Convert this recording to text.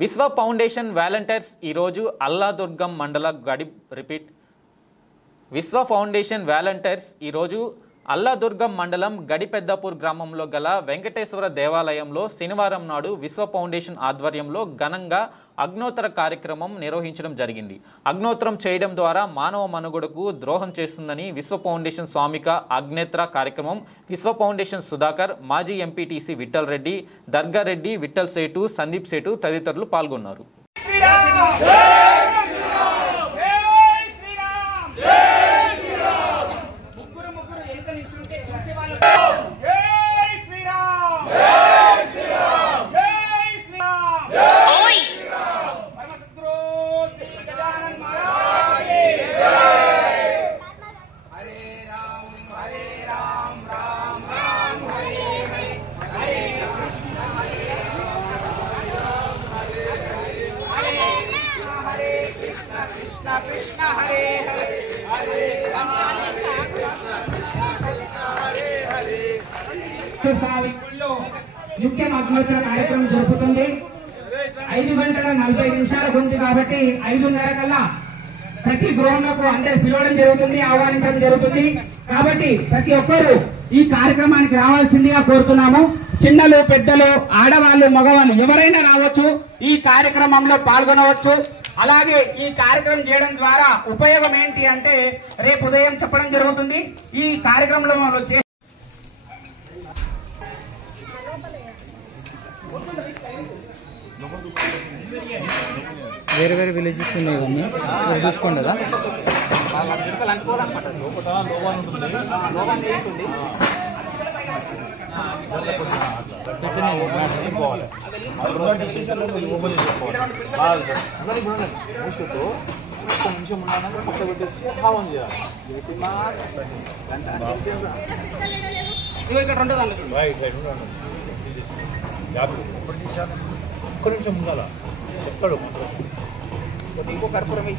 విశ్వ foundation volunteers ఈరోజు అల్లాదుర్గం మండల విశ్వ ఫౌండేషన్ వాలంటీర్స్ ఈరోజు అల్లాదుర్గం మండలం గడిపెద్దపూర్ గ్రామంలో గల వెంకటేశ్వర దేవాలయంలో శనివారం నాడు విశ్వ ఫౌండేషన్ ఆధ్వర్యంలో ఘనంగా అగ్నోత్తర కార్యక్రమం నిర్వహించడం జరిగింది. అగ్నోత్తరం చేయడం ద్వారా మానవ మనుగడకు ద్రోహం చేస్తుందని విశ్వ ఫౌండేషన్ స్వామిక అగ్నేత్ర కార్యక్రమం విశ్వ ఫౌండేషన్ సుధాకర్, మాజీ ఎంపీటీసీ విఠల్ రెడ్డి, దర్గారెడ్డి, విఠల్ సేటు, సందీప్ సేటు తదితరులు పాల్గొన్నారు. ముఖ్య అగ్నోత్తర కార్యక్రమం జరుపుతుంది. 5 గంటల 40 నిమిషాలకు ఉంది కాబట్టి 5:30 కల్లా ప్రతి గృహంలోకి అందరు పిలవడం జరుగుతుంది, ఆహ్వానించడం జరుగుతుంది. కాబట్టి ప్రతి ఒక్కరూ ఈ కార్యక్రమానికి రావాల్సిందిగా కోరుతున్నాము. చిన్నలు, పెద్దలు, ఆడవాళ్ళు, మగవాళ్ళు ఎవరైనా రావచ్చు, ఈ కార్యక్రమంలో పాల్గొనవచ్చు. అలాగే ఈ కార్యక్రమం చేయడం ద్వారా ఉపయోగం ఏంటి అంటే రేపు ఉదయం చెప్పడం జరుగుతుంది. ఈ కార్యక్రమంలో వేరే వేరే విలేజెస్ ఉన్నాయి కదా, చూసుకోండి కదా. నిమిషం ఉన్నాక పక్క పెట్టేసి భావం చేయాలి. ఒక్క నిమిషం ఉండాల చెప్తాడు ఇంకో కర్పూరం మీద